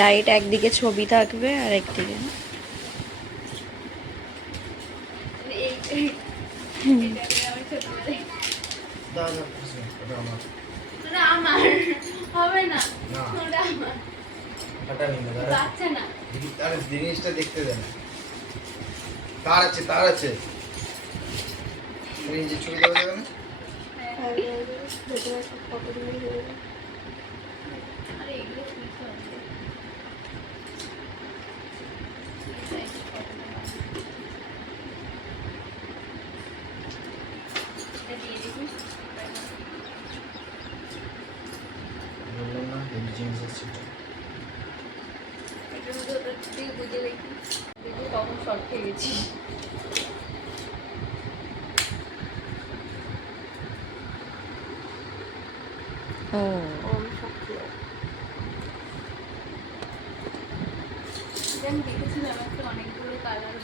Light একদিকে ছবি থাকবে আর একদিকে জিনিসটা দেখতে দেন। তার আছে ছবি দেওয়া যাবে না। বললাম না হেভি জিনিস আছে। তখন শর্ট খেয়ে গেছি। ও দেখেছিলাম একটা অনেকগুলো কালার